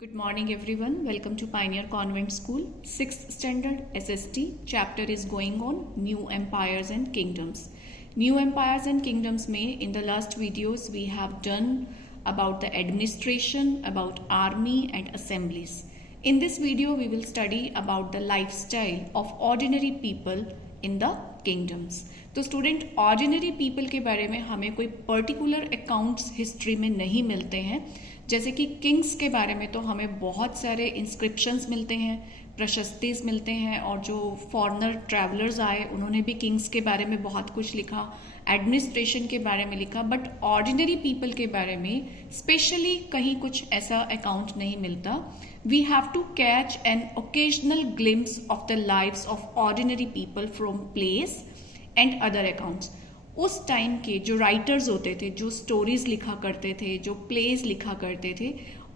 Good morning everyone. Welcome to Pioneer Convent School. 6th standard SST chapter is going on New Empires and Kingdoms. New Empires and Kingdoms में in the last videos we have done about the administration, about army and assemblies. In this video we will study about the lifestyle of ordinary people in the kingdoms. तो student ordinary people के बारे में हमें कोई particular accounts history में नहीं मिलते हैं. जैसे कि किंग्स के बारे में तो हमें बहुत सारे इंस्क्रिप्शंस मिलते हैं, प्रशस्तिस मिलते हैं, और जो फॉरेनर ट्रैवलर्स आए उन्होंने भी किंग्स के बारे में बहुत कुछ लिखा, एडमिनिस्ट्रेशन के बारे में लिखा. बट ऑर्डिनरी पीपल के बारे में स्पेशली कहीं कुछ ऐसा अकाउंट नहीं मिलता. We have to catch an occasional glimpse of the lives of ordinary people from plays and other accounts. उस टाइम के जो राइटर्स होते थे, जो स्टोरीज लिखा करते थे, जो प्लेस लिखा करते थे,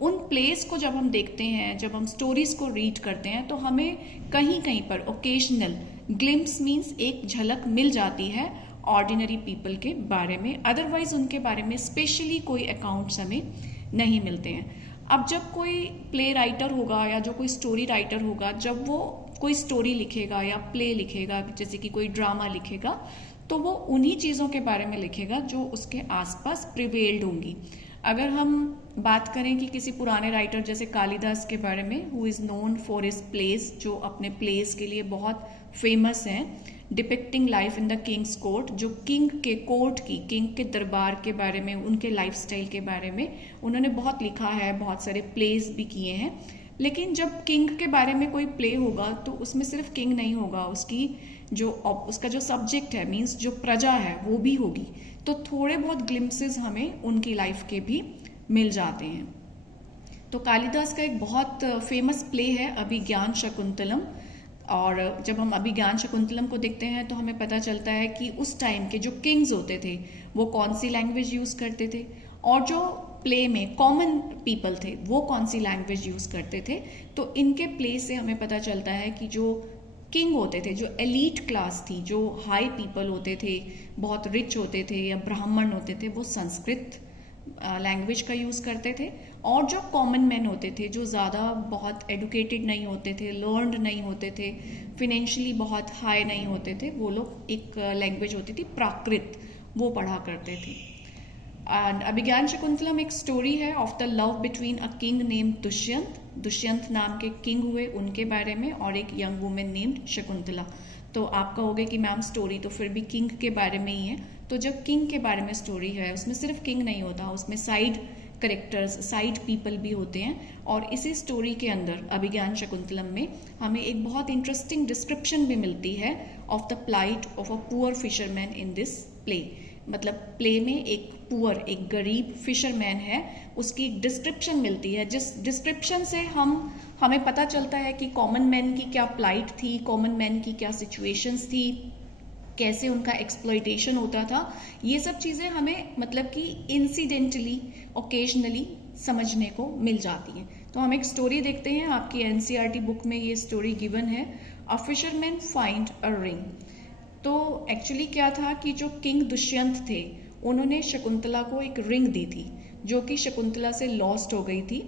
उन प्लेस को जब हम देखते हैं, जब हम स्टोरीज को रीड करते हैं, तो हमें कहीं कहीं पर ओकेजनल ग्लिम्स मीन्स एक झलक मिल जाती है ऑर्डिनरी पीपल के बारे में. अदरवाइज उनके बारे में स्पेशली कोई अकाउंट्स हमें नहीं मिलते हैं. अब जब कोई प्ले राइटर होगा या जो कोई स्टोरी राइटर होगा, जब वो कोई स्टोरी लिखेगा या प्ले लिखेगा, जैसे कि कोई ड्रामा लिखेगा, तो वो उन्हीं चीज़ों के बारे में लिखेगा जो उसके आसपास प्रिवेल्ड होंगी. अगर हम बात करें कि किसी पुराने राइटर जैसे कालिदास के बारे में, who is known for his place, जो अपने प्लेस के लिए बहुत फेमस हैं, depicting life in the Kings court, जो किंग के कोर्ट की, किंग के दरबार के बारे में, उनके लाइफस्टाइल के बारे में उन्होंने बहुत लिखा है, बहुत सारे प्लेस भी किए हैं. लेकिन जब किंग के बारे में कोई प्ले होगा तो उसमें सिर्फ किंग नहीं होगा, उसका जो सब्जेक्ट है, मीन्स जो प्रजा है, वो भी होगी. तो थोड़े बहुत ग्लिम्पसेस हमें उनकी लाइफ के भी मिल जाते हैं. तो कालिदास का एक बहुत फेमस प्ले है अभिज्ञान शकुंतलम. और जब हम अभिज्ञान शकुंतलम को देखते हैं तो हमें पता चलता है कि उस टाइम के जो किंग्स होते थे वो कौन सी लैंग्वेज यूज़ करते थे, और जो प्ले में कॉमन पीपल थे वो कौन सी लैंग्वेज यूज़ करते थे. तो इनके प्ले से हमें पता चलता है कि जो किंग होते थे, जो एलीट क्लास थी, जो हाई पीपल होते थे, बहुत रिच होते थे या ब्राह्मण होते थे, वो संस्कृत लैंग्वेज का यूज़ करते थे. और जो कॉमन मैन होते थे, जो ज़्यादा बहुत एडुकेटेड नहीं होते थे, लर्नड नहीं होते थे, फिनेंशियली बहुत हाई नहीं होते थे, वो लोग एक लैंग्वेज होती थी प्राकृत, वो पढ़ा करते थे. अभिज्ञान शकुंतलम एक स्टोरी है of the love between a king named Dushyant. Dushyant नाम के किंग हुए, उनके बारे में, और एक यंग वुमेन नेम्ड शकुंतला. तो आप कहोगे कि मैम स्टोरी तो फिर भी किंग के बारे में ही है. तो जब किंग के बारे में स्टोरी है, उसमें सिर्फ किंग नहीं होता, उसमें साइड करेक्टर्स, साइड पीपल भी होते हैं. और इसी स्टोरी के अंदर अभिज्ञान शकुंतलम में हमें एक बहुत इंटरेस्टिंग डिस्क्रिप्शन भी मिलती है of the plight of a poor fisherman in this play. मतलब प्ले में एक पुअर, एक गरीब फिशरमैन है, उसकी डिस्क्रिप्शन मिलती है, जिस डिस्क्रिप्शन से हमें पता चलता है कि कॉमन मैन की क्या प्लाइट थी, कॉमन मैन की क्या सिचुएशंस थी, कैसे उनका एक्सप्लॉइटेशन होता था. ये सब चीज़ें हमें मतलब कि इंसिडेंटली, ओकेजनली समझने को मिल जाती हैं. तो हम एक स्टोरी देखते हैं, आपकी एनसीईआरटी बुक में ये स्टोरी गिवन है, a fisherman find a ring. तो एक्चुअली क्या था कि जो किंग दुष्यंत थे, उन्होंने शकुंतला को एक रिंग दी थी जो कि शकुंतला से लॉस्ट हो गई थी,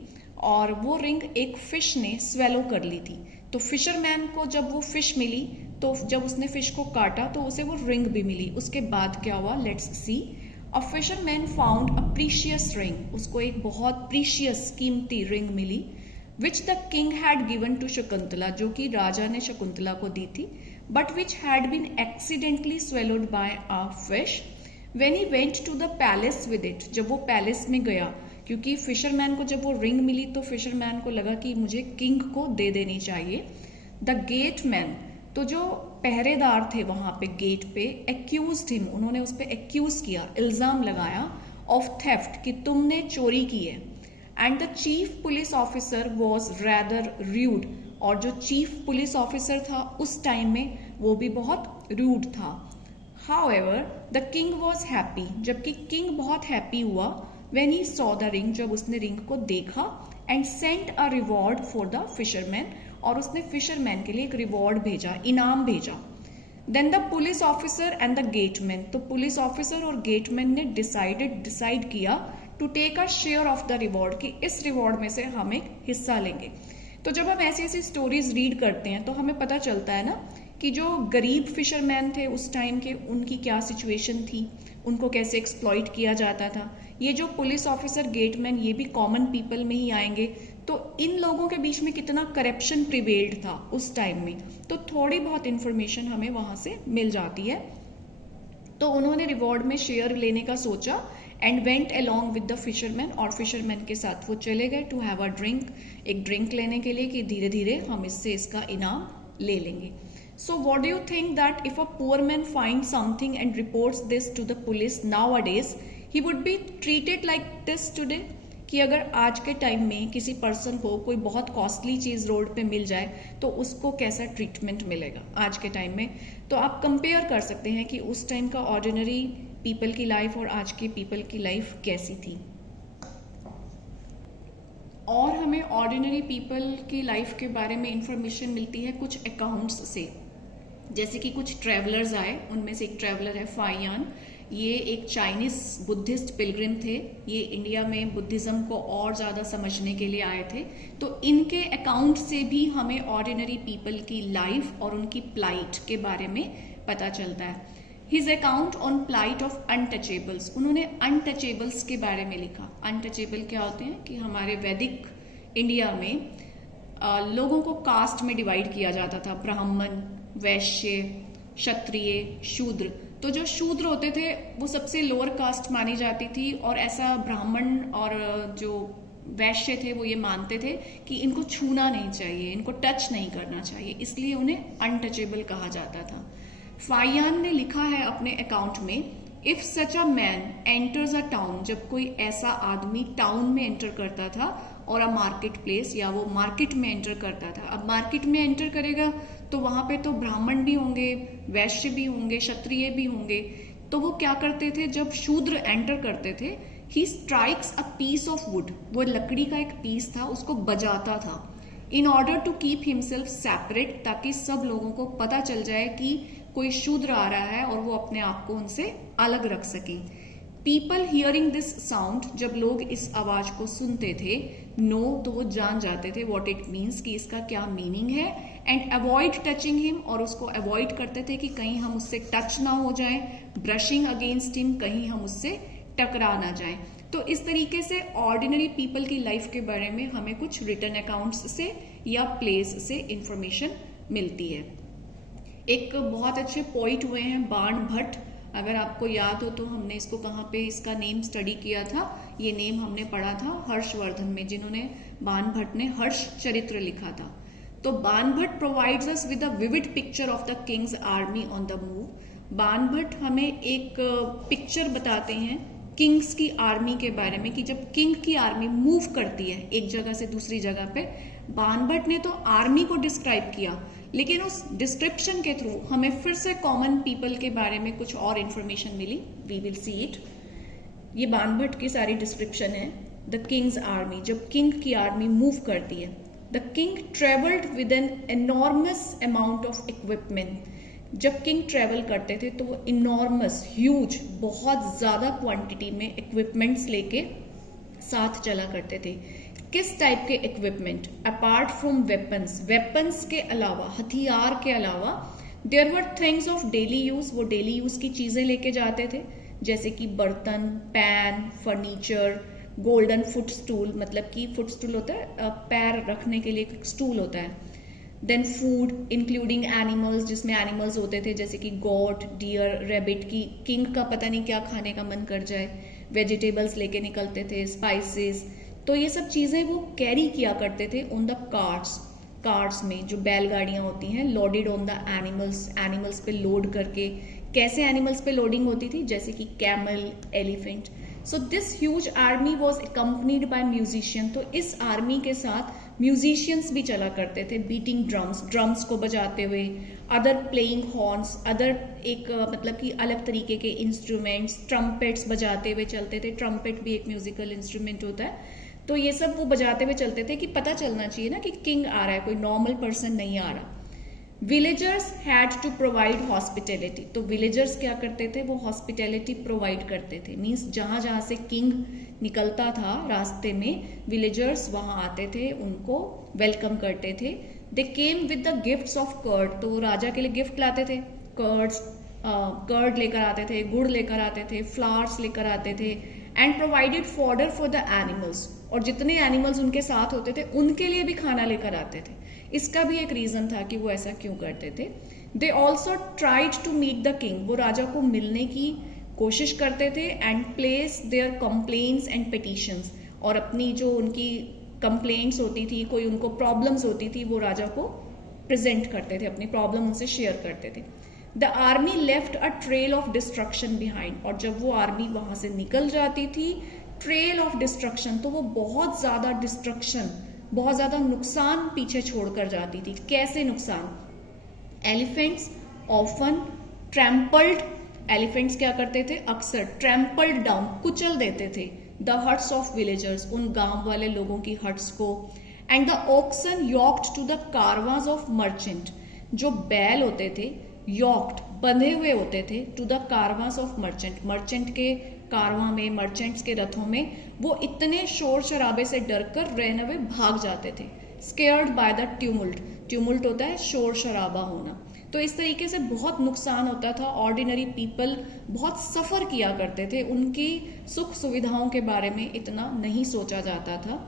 और वो रिंग एक फिश ने स्वेलो कर ली थी. तो फिशरमैन को जब वो फिश मिली, तो जब उसने फिश को काटा तो उसे वो रिंग भी मिली. उसके बाद क्या हुआ, let's see. A fisherman found a precious ring. उसको एक बहुत प्रीशियस, कीमती रिंग मिली, which the king had given to Shakuntala, जो कि राजा ने शकुंतला को दी थी, but which had been accidentally swallowed by a fish. When he went to the palace with it, जब वो पैलेस में गया, क्योंकि फिशरमैन को जब वो रिंग मिली तो फिशरमैन को लगा कि मुझे किंग को दे देनी चाहिए. द गेट मैन, तो जो पहरेदार थे वहां पे गेट पे, एक्यूज्ड हिम, उन्होंने उस पर एक्यूज किया, इल्जाम लगाया, ऑफ थेफ्ट, कि तुमने चोरी की है. And the chief police officer was rather rude, और जो चीफ पुलिस ऑफिसर था उस टाइम में वो भी बहुत रूड था. However the king was happy, जबकि किंग बहुत हैप्पी हुआ, when he saw the ring, जब उसने रिंग को देखा, and sent a reward for the fisherman, और उसने फिशरमैन के लिए एक रिवॉर्ड भेजा, इनाम भेजा. Then the police officer and the gateman, तो पुलिस ऑफिसर और गेटमैन ने डिसाइड किया to take a share of the reward, कि इस रिवॉर्ड में से हम एक हिस्सा लेंगे। तो जब हम ऐसी ऐसी स्टोरीज रीड करते हैं तो हमें पता चलता है ना कि जो गरीब फिशरमैन थे उस टाइम के, उनकी क्या सिचुएशन थी, उनको कैसे एक्सप्लॉइट किया जाता था। ये जो पुलिस ऑफिसर, गेटमैन, ये भी कॉमन पीपल में ही आएंगे। तो इन लोगों के बीच में कितना करप्शन प्रिवेल्ड था उस टाइम में, तो थोड़ी बहुत इंफॉर्मेशन हमें वहां से मिल जाती है। तो उन्होंने रिवॉर्ड में शेयर लेने का सोचा and went along with the fisherman, और फिशरमैन के साथ वो चले गए टू हैव अ ड्रिंक, एक ड्रिंक लेने के लिए, कि धीरे धीरे हम इससे इसका इनाम ले लेंगे। So what do you think that if a poor man finds something and reports this to the police nowadays, he would be treated like this today? कि अगर आज के टाइम में किसी पर्सन को कोई बहुत कॉस्टली चीज रोड पे मिल जाए तो उसको कैसा ट्रीटमेंट मिलेगा आज के टाइम में। तो आप कंपेयर कर सकते हैं कि उस टाइम का ऑर्डिनरी पीपल की लाइफ और आज के पीपल की लाइफ कैसी थी। और हमें ऑर्डिनरी पीपल की लाइफ के बारे में इंफॉर्मेशन मिलती है कुछ अकाउंट्स से। जैसे कि कुछ ट्रैवलर्स आए, उनमें से एक ट्रैवलर है फाइयान। ये एक चाइनीज बुद्धिस्ट पिलग्रिम थे, ये इंडिया में बुद्धिज्म को और ज़्यादा समझने के लिए आए थे। तो इनके अकाउंट से भी हमें ऑर्डिनरी पीपल की लाइफ और उनकी प्लाइट के बारे में पता चलता है। His account on plight of untouchables, उन्होंने अनटचेबल्स के बारे में लिखा। अनटचेबल क्या होते हैं कि हमारे वैदिक इंडिया में लोगों को कास्ट में डिवाइड किया जाता था, ब्राह्मण, वैश्य, क्षत्रिय, शूद्र। तो जो शूद्र होते थे वो सबसे लोअर कास्ट मानी जाती थी, और ऐसा ब्राह्मण और जो वैश्य थे वो ये मानते थे कि इनको छूना नहीं चाहिए, इनको टच नहीं करना चाहिए, इसलिए उन्हें अनटचेबल कहा जाता था। फाइयान ने लिखा है अपने अकाउंट में, if such a man enters a town, जब कोई ऐसा आदमी टाउन में एंटर करता था, और अ मार्केट प्लेस, या वो मार्केट में एंटर करता था। अब मार्केट में एंटर करेगा तो वहां पे तो ब्राह्मण भी होंगे, वैश्य भी होंगे, क्षत्रिय भी होंगे। तो वो क्या करते थे, जब शूद्र एंटर करते थे, he strikes a piece of wood, वो लकड़ी का एक पीस था, उसको बजाता था, in order to keep himself separate, ताकि सब लोगों को पता चल जाए कि कोई शूद्र आ रहा है और वो अपने आप को उनसे अलग रख सके। पीपल हियरिंग दिस साउंड, जब लोग इस आवाज को सुनते थे, नो, तो वो जान जाते थे व्हाट इट मीन्स, कि इसका क्या मीनिंग है, एंड अवॉइड टचिंग हिम, और उसको अवॉइड करते थे कि कहीं हम उससे टच ना हो जाएं, ब्रशिंग अगेंस्ट हिम, कहीं हम उससे टकरा ना जाएं। तो इस तरीके से ऑर्डिनरी पीपल की लाइफ के बारे में हमें कुछ रिटन अकाउंट्स से या प्लेस से इंफॉर्मेशन मिलती है। एक बहुत अच्छे पोइट हुए हैं बाण भट्ट, अगर आपको याद हो तो हमने इसको कहाँ पे इसका नेम स्टडी किया था, ये नेम हमने पढ़ा था हर्षवर्धन में, जिन्होंने बाण भट्ट ने हर्ष चरित्र लिखा था। तो बाण Bhatt provides us with a vivid picture of the king's army on the move. बाण भट्ट हमें एक पिक्चर बताते हैं किंग्स की आर्मी के बारे में, कि जब किंग की आर्मी मूव करती है एक जगह से दूसरी जगह पे। बाण भट्ट ने तो आर्मी को डिस्क्राइब किया, लेकिन उस डिस्क्रिप्शन के थ्रू हमें फिर से कॉमन पीपल के बारे में कुछ और इंफॉर्मेशन मिली। We will see it. ये बाण भट्ट की सारी डिस्क्रिप्शन है। द किंग्स आर्मी, जब किंग की आर्मी मूव करती है, the king travelled with an enormous amount of equipment. जब किंग ट्रेवल करते थे तो वो इनॉर्मस, ह्यूज, बहुत ज्यादा क्वांटिटी में इक्विपमेंट्स लेके साथ चला करते थे। किस टाइप के equipment? Apart from weapons, weapons के अलावा, हथियार के अलावा, there were things of daily use, वो डेली यूज की चीजें लेके जाते थे, जैसे कि बर्तन, pan, furniture, golden foot stool, मतलब कि फुट स्टूल होता है पैर रखने के लिए एक स्टूल होता है। देन फूड इंक्लूडिंग एनिमल्स, जिसमें एनिमल्स होते थे जैसे कि गॉट, डियर, रैबिट, की किंग का पता नहीं क्या खाने का मन कर जाए। वेजिटेबल्स लेके निकलते थे, स्पाइसेस। तो ये सब चीजें वो कैरी किया करते थे ऑन द कार्ट्स, कार्ट्स में जो बैलगाड़ियां होती हैं, loaded on the animals, animals पे लोड करके। कैसे एनिमल्स पे लोडिंग होती थी? जैसे कि camel, elephant. So this huge army was accompanied by musician, तो इस आर्मी के साथ म्यूजिशियंस भी चला करते थे, बीटिंग ड्रम्स, ड्रम्स को बजाते हुए, अदर प्लेइंग हॉर्न्स, अदर एक मतलब कि अलग तरीके के इंस्ट्रूमेंट्स, ट्रम्पेट्स बजाते हुए चलते थे। ट्रम्पेट भी एक म्यूजिकल इंस्ट्रूमेंट होता है। तो ये सब वो बजाते हुए चलते थे कि पता चलना चाहिए ना कि किंग आ रहा है, कोई नॉर्मल पर्सन नहीं आ रहा। Villagers had to provide hospitality, तो विलेजर्स क्या करते थे, वो हॉस्पिटैलिटी प्रोवाइड करते थे। मीन्स जहां जहां से किंग निकलता था रास्ते में, विलेजर्स वहां आते थे, उनको वेलकम करते थे। They came with the gifts of curd, तो राजा के लिए गिफ्ट लाते थे, कर्ड लेकर आते थे, गुड़ लेकर आते थे, फ्लावर्स लेकर आते थे, and provided fodder for the animals, और जितने एनिमल्स उनके साथ होते थे उनके लिए भी खाना लेकर आते थे। इसका भी एक रीजन था कि वो ऐसा क्यों करते थे। They also tried to meet the king, वो राजा को मिलने की कोशिश करते थे, and place their complaints and petitions, और अपनी जो उनकी कंप्लेंट्स होती थी, कोई उनको प्रॉब्लम्स होती थी, वो राजा को प्रेजेंट करते थे, अपनी प्रॉब्लम उनसे शेयर करते थे। The army left a trail of destruction behind, और जब वो आर्मी वहां से निकल जाती थी, ट्रेल ऑफ डिस्ट्रक्शन, तो वो बहुत ज्यादा डिस्ट्रक्शन, बहुत ज्यादा नुकसान पीछे छोड़कर जाती थी। कैसे नुकसान? एलिफेंट्स ऑफन ट्रैम्पल्ड, एलिफेंट्स क्या करते थे, अक्सर ट्रैम्पल्ड डाउन, कुचल देते थे द हट्स ऑफ विलेजर्स, उन गांव वाले लोगों की हट्स को, and the oxen yoked to the caravans of merchant, जो बैल होते थे यॉक्ड, बंधे हुए होते थे, to the caravans of merchant, merchant के कारवां में, मर्चेंट्स के रथों में, वो इतने शोर शराबे से डरकर रन अवे भाग जाते थे। Scared by the tumult, tumult होता है शोर शराबा होना। तो इस तरीके से बहुत नुकसान होता था, ऑर्डिनरी पीपल बहुत सफर किया करते थे, उनकी सुख सुविधाओं के बारे में इतना नहीं सोचा जाता था।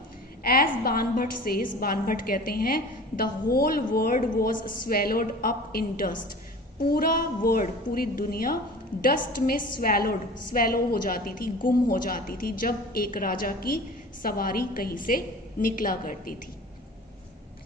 एज बानभट्ट सेज, बानभट्ट कहते हैं, the whole world was swallowed up in dust, पूरा वर्ल्ड, पूरी दुनिया डस्ट में स्वेलो हो जाती थी, गुम हो जाती थी, जब एक राजा की सवारी कहीं से निकला करती थी।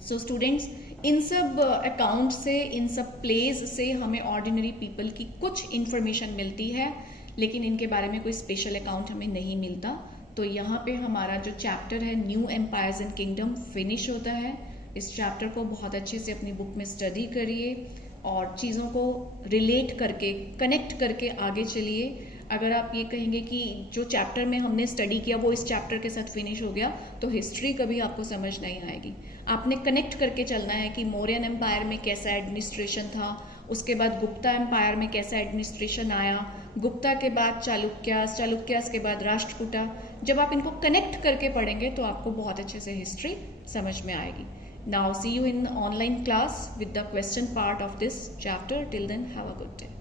सो स्टूडेंट्स, इन सब अकाउंट से, इन सब प्लेस से हमें ऑर्डिनरी पीपल की कुछ इंफॉर्मेशन मिलती है, लेकिन इनके बारे में कोई स्पेशल अकाउंट हमें नहीं मिलता। तो यहाँ पे हमारा जो चैप्टर है new empires and kingdom finish होता है। इस चैप्टर को बहुत अच्छे से अपनी बुक में स्टडी करिए और चीज़ों को रिलेट करके, कनेक्ट करके आगे चलिए। अगर आप ये कहेंगे कि जो चैप्टर में हमने स्टडी किया वो इस चैप्टर के साथ फिनिश हो गया, तो हिस्ट्री कभी आपको समझ नहीं आएगी। आपने कनेक्ट करके चलना है कि मौर्यन एम्पायर में कैसा एडमिनिस्ट्रेशन था, उसके बाद गुप्ता एम्पायर में कैसा एडमिनिस्ट्रेशन आया, गुप्ता के बाद चालुक्यास, चालुक्यास के बाद राष्ट्रकूटा। जब आप इनको कनेक्ट करके पढ़ेंगे तो आपको बहुत अच्छे से हिस्ट्री समझ में आएगी। Now see you in online class with the question part of this chapter. Till then, have a good day.